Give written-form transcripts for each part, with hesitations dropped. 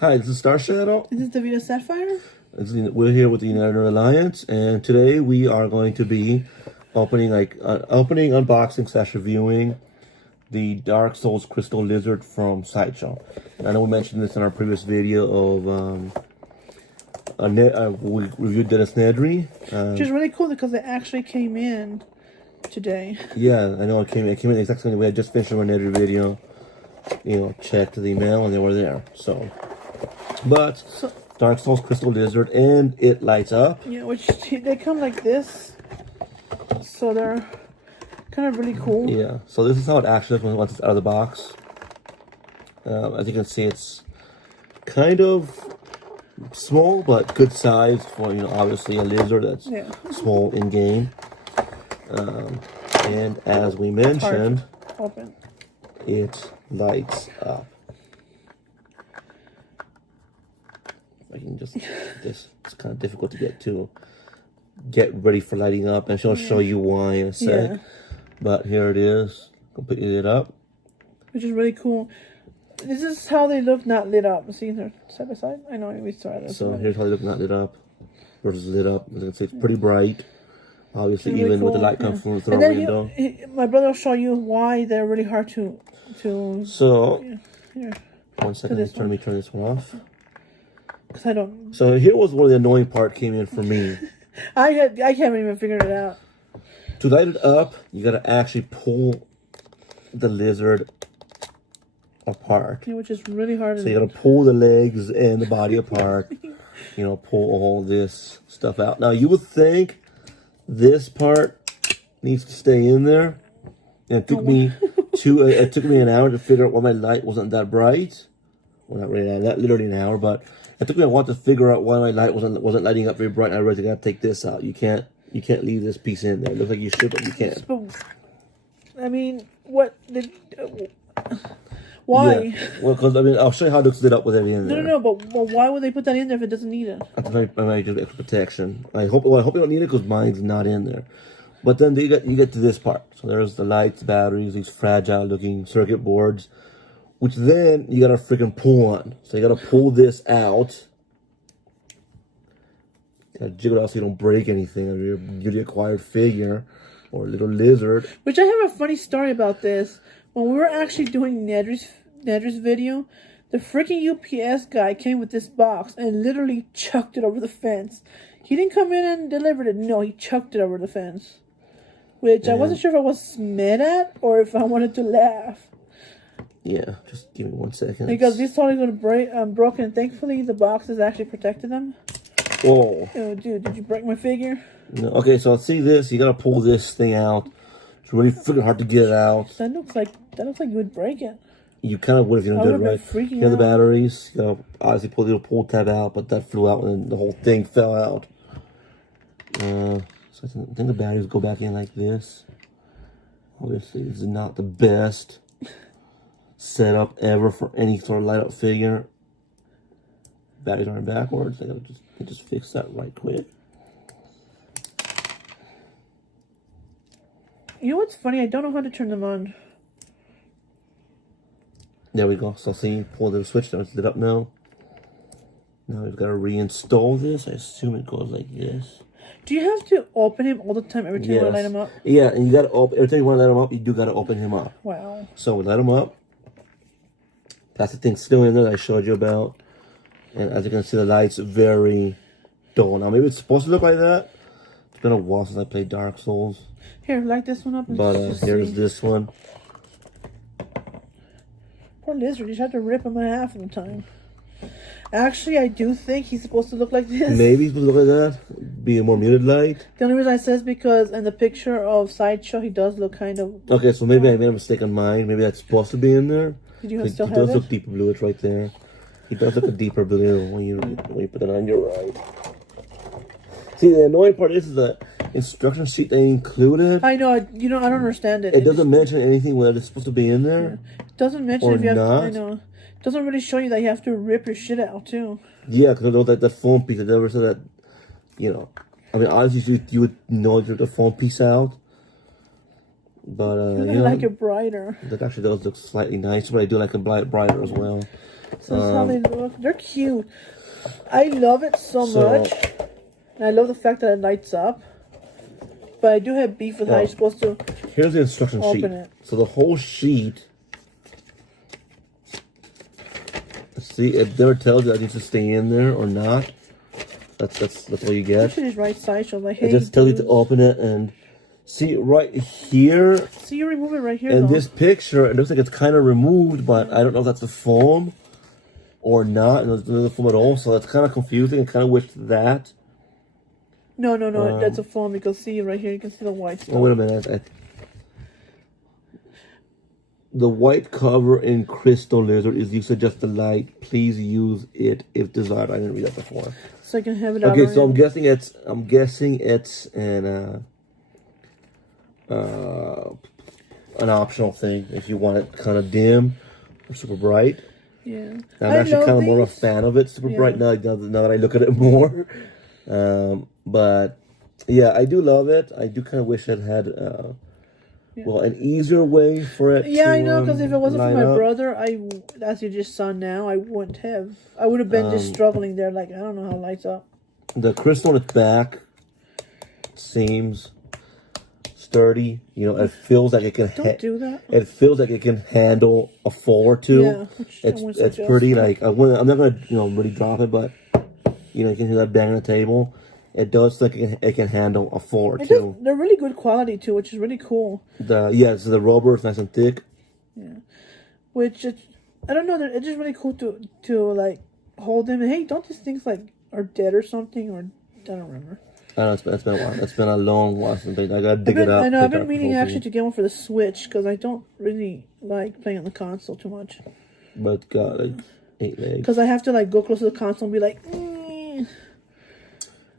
Hi, this is Star Shadow. This is Davida Sapphire. We're here with the United Alliance, and today we are going to be opening, unboxing / reviewing the Dark Souls Crystal Lizard from Sideshow. I know we mentioned this in our previous video of we reviewed Dennis Nedry, which is really cool because it actually came in today. Yeah, I know it came in exactly. We had just finished our Nedry video. Checked the email and they were there. But Dark Souls Crystal Lizard, and it lights up. Yeah, which they come like this, so they're kind of really cool. Yeah, so this is how it actually looks once it's out of the box. As you can see, it's kind of small, but good size for, obviously a lizard that's small in game. And as we mentioned, it lights up. I can just, it's kind of difficult to get ready for lighting up, and she'll show you why in a sec. Yeah. But here it is, completely lit up. Which is really cool. This is how they look not lit up. See, they're side by side. I know we saw this. So here's how they look not lit up versus lit up. As you can see, it's pretty bright. Obviously, really even cool. With the light coming from through our window. My brother will show you why they're really hard to. So, here. 1 second. Let me turn this one off. Because I don't. So here was where the annoying part came in for me. I haven't even figured it out. To light it up, you gotta actually pull the lizard apart. Yeah, which is really hard. So you gotta pull the legs and the body apart. Pull all this stuff out. Now you would think this part needs to stay in there. And it took me it took me an hour to figure out why my light wasn't that bright. Well, not really, not literally an hour, but it took me a while to figure out why my light wasn't lighting up very bright. And I realized I gotta take this out. You can't leave this piece in there. It looks like you should, but you can't. I mean, what did? Why? Yeah. Well, because I'll show you how it looks lit up with everything in there. No, but why would they put that in there if it doesn't need it? I might do extra protection. I hope you don't need it because mine's not in there. But then you get to this part. So there's the lights, batteries, these fragile looking circuit boards, which then you gotta freaking pull on. So you gotta pull this out. You gotta jiggle it out so you don't break anything of your newly acquired figure or little lizard. Which I have a funny story about this. When we were actually doing Nedry's video, the freaking UPS guy came with this box and literally chucked it over the fence. He didn't come in and delivered it. No, he chucked it over the fence. Which I wasn't sure if I was mad at or if I wanted to laugh. Yeah, just give me 1 second. Because these totally going to break broken. Thankfully, the boxes actually protected them. Whoa. Oh, dude, did you break my figure? No. Okay, so see this. You gotta pull this thing out. It's really freaking hard to get it out. That looks like you would break it. You kind of would if you don't do it right. You have the batteries. You gotta obviously pull the little pull tab out, but that flew out and the whole thing fell out. So I think the batteries go back in like this. Obviously, this is not the best setup ever for any sort of light up figure. Batteries aren't backwards. I gotta just fix that right quick. You know what's funny? I don't know how to turn them on. There we go. So see, pull the switch. Now it's lit up now. Now we've got to reinstall this. I assume it goes like this. Do you have to open him all the time every time you want to light him up? Yeah, and you got to open every time you want to light him up. You do got to open him up. Wow. So we light him up. That's the thing still in there that I showed you about. And as you can see, the light's very dull. Now maybe it's supposed to look like that. It's been a while since I played Dark Souls. Here, light this one up. But here's this one. Poor lizard, you just have to rip him in half of the time. Actually, I do think he's supposed to look like this. Maybe he's supposed to look like that. Be a more muted light. The only reason I say is because in the picture of Sideshow, he does look kind of... Okay, so maybe I made a mistake on mine. Maybe that's supposed to be in there. Did you still have it? He does look deeper blue. It's right there. He does look a deeper blue when you put it on your right. See, the annoying part is the instruction sheet they included. I know. I don't understand it. It doesn't mention anything whether it's supposed to be in there. It doesn't mention if you have not. I know. It doesn't really show you that you have to rip your shit out too. Yeah, because that foam piece. It never said that. I mean, obviously you would know the foam piece out. But I like it brighter. That actually does look slightly nice, but I do like it brighter as well. So this is how they look. They're cute. I love it so much. And I love the fact that it lights up. But I do have beef with how you're supposed to here's the instruction sheet. it. So the whole sheet, see, it never tells you that it needs to stay in there or not. That's what you get. Actually, it's right side. So like, hey, It just tells you to open it and see right here. See, you remove it right here. In this picture, it looks like it's kind of removed, but I don't know if that's the foam or not. And there's no foam at all, so that's kind of confusing. I kind of wish that. No, that's a foam because see right here, you can see the white stuff. Oh, wait a minute. The white cover in Crystal Lizard is used to adjust the light. Please use it if desired. I didn't read that before. So I can have it out. Okay, so I'm guessing it's an optional thing if you want it kind of dim or super bright. Yeah. I'm actually kind of more of a fan of it, super bright now that I look at it more. But yeah, I do love it. I do kind of wish it had well, an easier way for it. Yeah, I know, because if it wasn't for my brother, as you just saw now, I would have been just struggling there. Like, I don't know how it lights up. The crystal on its back seems sturdy. You know, it feels like it can. Don't do that. It feels like it can handle a fall or two. Yeah, it's pretty. Like I'm not gonna really drop it, but you can hear that bang on the table. It does look like it can handle a 4 or 2. They're really good quality too, which is really cool. So the rubber is nice and thick. Yeah, I don't know. It's just really cool to like hold them. And hey, don't these things like are dead or something? Or I don't remember. I know it's been a while. It's been a long while since I gotta dig it up. I know. I've been meaning actually to get one for the Switch because I don't really like playing on the console too much. But it's got like 8 legs. Because I have to like go close to the console and be like.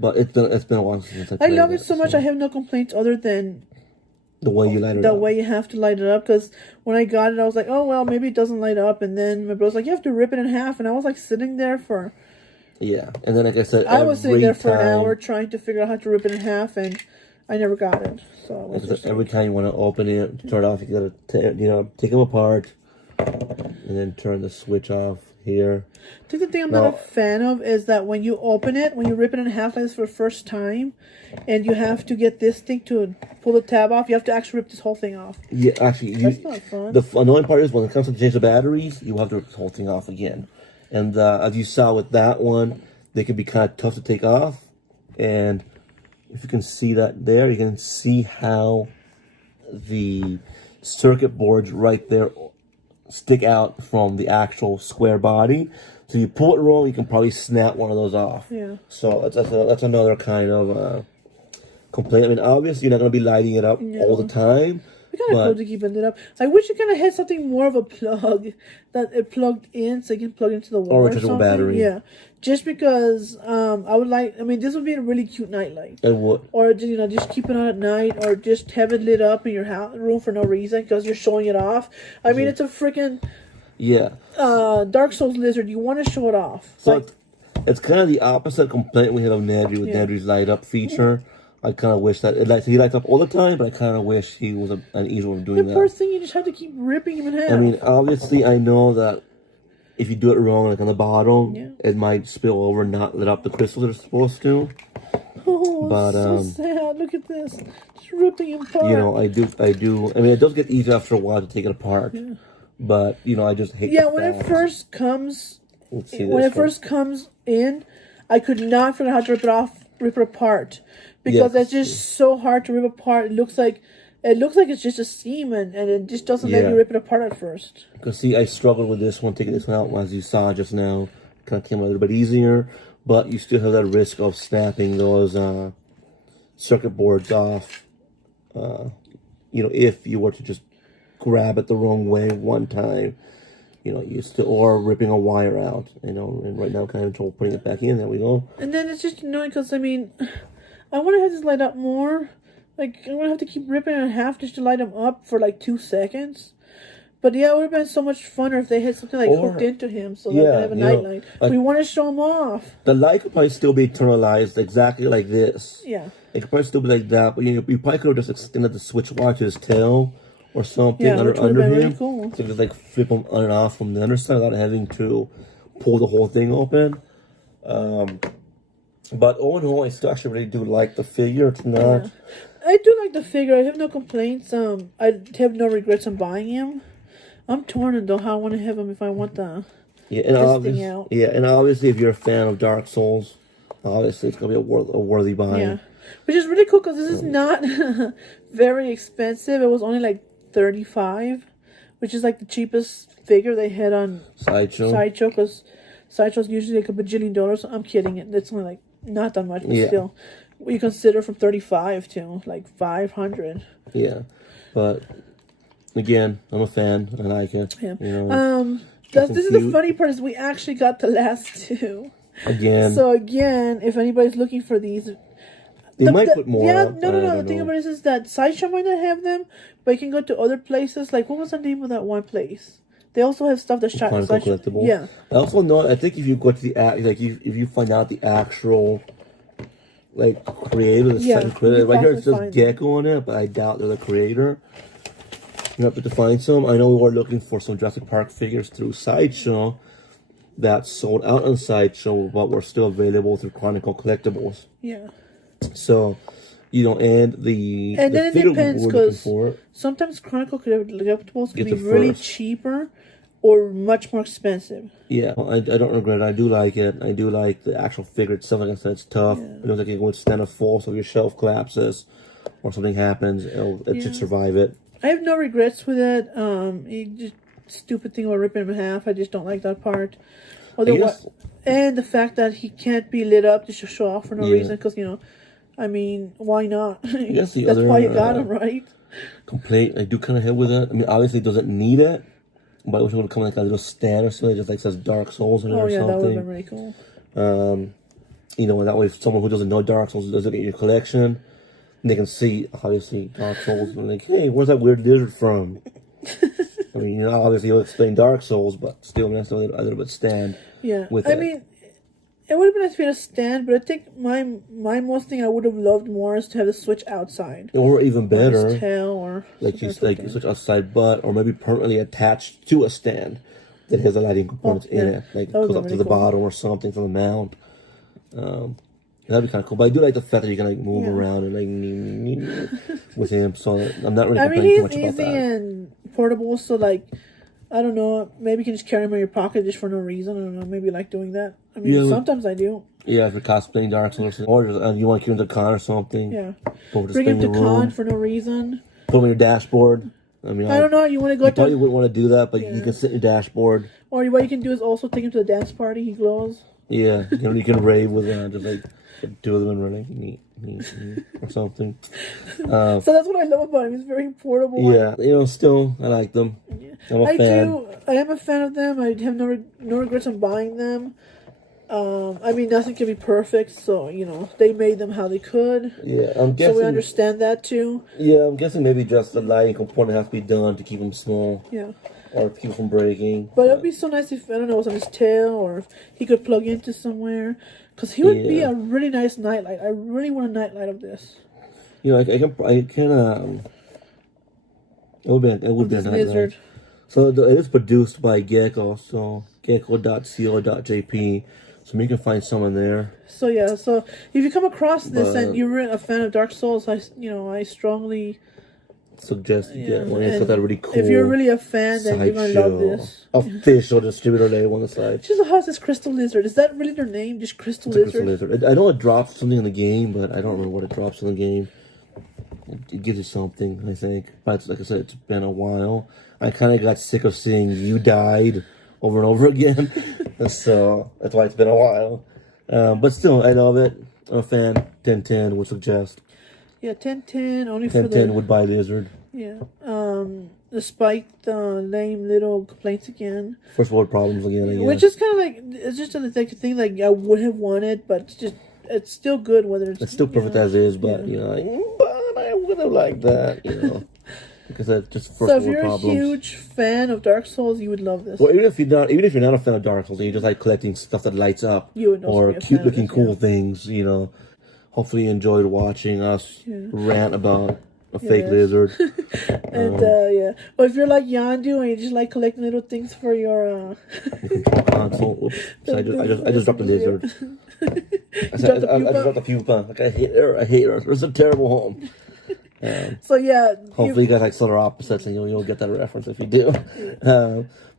But it's been a while since I played I love it so much. I have no complaints other than the way you light it up. The way you have to light it up. Because when I got it, I was like, oh well, maybe it doesn't light up. And then my brother's like, you have to rip it in half. And I was like sitting there for. Yeah, and then like I said, I was sitting there for an hour trying to figure out how to rip it in half, and I never got it. So every time you want to open it, turn it off, you gotta take them apart, and then turn the switch off here. I think the thing I'm not a fan of is that when you open it, when you rip it in half like this for the first time, and you have to get this thing to pull the tab off, you have to actually rip this whole thing off. Yeah, actually, that's not fun. The annoying part is when it comes to change the batteries, you have to rip this whole thing off again. And as you saw with that one, they can be kind of tough to take off. And if you can see that there, you can see how the circuit boards right there stick out from the actual square body. So you pull it wrong, you can probably snap one of those off. Yeah. So that's another kind of complaint. I mean, obviously, you're not going to be lighting it up all the time. It's kind of cool to keep it up. I wish it kind of had something more of a plug that it plugged in, so you can plug into the wall or something. Battery. Yeah, just because I would like. I mean, this would be a really cute night light. It would. Or just keep it on at night, or just have it lit up in your room for no reason because you're showing it off. I mean, it's a freaking Dark Souls lizard. You want to show it off. So it's kind of the opposite complaint we had of Nedry with Nedry's light up feature. I kind of wish that he lights up all the time, but I kind of wish he was an easier way of doing that. The first thing, you just have to keep ripping him in half. I mean, obviously, I know that if you do it wrong, like on the bottom, it might spill over and not lit up the crystals that are supposed to. Oh, but, so sad. Look at this. Just ripping him apart. I do. I mean, it does get easier after a while to take it apart. Yeah. But, I just hate the when it first comes... first comes in, I could not figure out how to rip it apart. Because it's just so hard to rip apart. It looks like it's just a seam, and it just doesn't let you rip it apart at first. Because see, I struggled with this one, taking this one out, as you saw just now. Kind of came a little bit easier, but you still have that risk of snapping those circuit boards off. If you were to just grab it the wrong way one time, or ripping a wire out. And right now, kind of trouble putting it back in. There we go. And then it's just annoying because I want to have this light up more. Like, I'm going to have to keep ripping it in half just to light them up for like 2 seconds. But it would have been so much funner if they had something like hooked into him so they could have a night light. We want to show him off. The light could probably still be internalized exactly like this. Yeah. It could probably still be like that, but you probably could have just extended the switch wire to his tail or something Yeah, which would under have been him. really cool. So just like flip him on and off from the underside without having to pull the whole thing open. But all in all, I still actually really do like the figure. It's not. Yeah. I do like the figure. I have no complaints. I have no regrets on buying him. I'm torn on though how I want to have him if I want the Yeah, and this thing out. yeah, and obviously, if you're a fan of Dark Souls, obviously it's gonna be a worthy buy. Yeah, which is really cool because this is not very expensive. It was only like $35, which is like the cheapest figure they had on Sideshow. Because Sideshow's usually like a bajillion dollars. I'm kidding. It's only like not that much, but still, you consider from 35 to like 500. Yeah, but again, I'm a fan. I like it. Yeah. You know, This is the funny part is we actually got the last two. Again. So again, if anybody's looking for these, they might put more. Yeah, up, no. The thing about it is that Sideshow might not have them, but you can go to other places. Like what was the name of that one place? They also have stuff that's shot. Collectible. Yeah. I also know. I think if you go to the if you find out the actual like creator, right here it says Gecko on it, but I doubt they're the creator. You have to find some. I know we were looking for some Jurassic Park figures through Sideshow that sold out on Sideshow, but were still available through Chronicle Collectibles. Yeah. So, you know, and then it depends because sometimes Chronicle Collectibles can be really cheaper or much more expensive. Yeah, I don't regret it. I do like it. I do like the actual figure itself. Like I said, it's tough. Yeah. It looks like it can withstand a fall, so if your shelf collapses or something happens, it should survive it. I have no regrets with it. Just stupid thing about ripping him in half. I just don't like that part. And the fact that he can't be lit up just to show off for no reason. Because I mean, why not? That's why you got him, right? Complaint I do kind of have with it. I mean, obviously it doesn't need it, but I wish it would come like a little stand or something, just like says Dark Souls in it or something. That would have been really cool. And that way, if someone who doesn't know Dark Souls does it in your collection, they can see, obviously, Dark Souls, and like, hey, where's that weird lizard from? I mean, obviously you'll explain Dark Souls, but still, that's a little bit stand. Yeah, with it. I mean, it would have been nice to be a stand, but I think my most thing I would have loved more is to have the switch outside, or even better, or tail, or switch outside butt, or maybe permanently attached to a stand that has the lighting components in it, like it goes up to the bottom or something from the mount. That'd be kind of cool, but I do like the fact that you can like move around and like with him. So I'm not really complaining too much about that. He's easy and portable, so like I don't know, maybe you can just carry him in your pocket just for no reason. I don't know, maybe you like doing that. I mean, sometimes I do. Yeah, if you're cosplaying Dark Souls, or you want to keep him to con or something. Yeah, bring him to con for no reason. Put him on your dashboard. I mean, I don't know. You want to go? You probably wouldn't want to do that, but you can sit in your dashboard. Or what you can do is also take him to the dance party. He glows. Yeah, you can rave with just like two of them and running or something. So that's what I love about him. He's very portable. Yeah, still I like them. Yeah. I'm a fan. I am a fan of them. I have no regrets on buying them. I mean, nothing can be perfect, so they made them how they could. Yeah, I'm guessing. So we understand that too. Yeah, I'm guessing maybe just the lighting component has to be done to keep them small. Yeah. Or keep them from breaking. But it would be so nice if, I don't know, it was on his tail or if he could plug into somewhere. Because he would be a really nice nightlight. I really want a nightlight of this. I can, it would be a nightlight. So it is produced by Gecko, so gecko.co.jp. So you can find someone there. So yeah, so if you come across this and you're a fan of Dark Souls, I strongly suggest you get one. It's got that really cool. If you're really a fan, then you're gonna love this. Official distributor name on the side. Just how's this Crystal Lizard? Is that really their name? Just Crystal Lizard? Crystal Lizard. I know it drops something in the game, but I don't remember what it drops in the game. It gives you something, I think. But like I said, it's been a while. I kind of got sick of seeing you died over and over again. So that's why it's been a while. But still, I love it. I'm a fan. 1010 would suggest. Yeah, 1010 only 1010 for the... would buy Lizard. Yeah. Despite the lame little complaints again. First world problems again, I guess. Which is kind of like, it's just a thing like I would have wanted, but it's still good whether it's... It's still perfect as is, but, but I would have liked that, Because that's just first world problems. So if you're a huge fan of Dark Souls, you would love this. Well, even if you're not a fan of Dark Souls, and you just like collecting stuff that lights up, you would or cute looking cool things, hopefully you enjoyed watching us rant about a fake Yes. lizard. And yeah, or if you're like Yandu and you just like collecting little things for your Control console. Oops. So I just dropped a lizard. I dropped the just pupa? dropped a pupa. Like I hate her. I hate her. It's a terrible home. So yeah, Hopefully you guys like Solar Opposites and you'll get that reference if you do.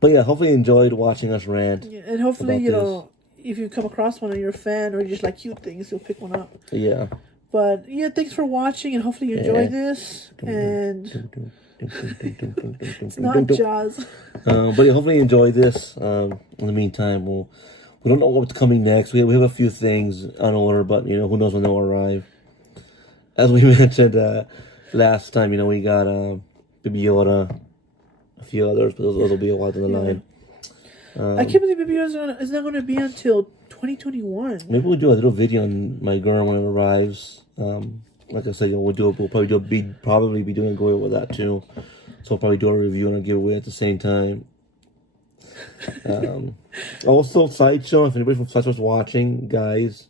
But yeah, hopefully you enjoyed watching us rant. yeah, and hopefully about you this. know if you come across one and you're a fan or you just like cute things, you'll pick one up. Yeah. But yeah, thanks for watching and hopefully you enjoy this. And it's not Jaws. But yeah, hopefully you enjoy this. In the meantime, we don't know what's coming next. We have a few things on order, but you know who knows when they'll arrive. As we mentioned last time, you know we got Baby Yoda, a few others, but those will be a while down the line. I can't believe Baby Yoda is not going to be until 2021. Maybe we'll do a little video on my girl when it arrives. Like I said, you know, we'll probably be doing a giveaway with that too. So we'll probably do a review and a giveaway at the same time. Also, Sideshow, if anybody from Sideshow's watching, guys,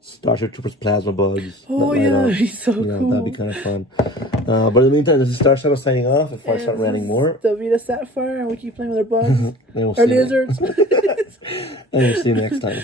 Starship Troopers plasma bugs. Oh yeah, he's so cool. That'd be kind of fun. But in the meantime, this is Star Shadow signing off before I start ranting more. The Vita Sapphire, and we keep playing with our bugs, We'll our lizards. And we'll see you next time.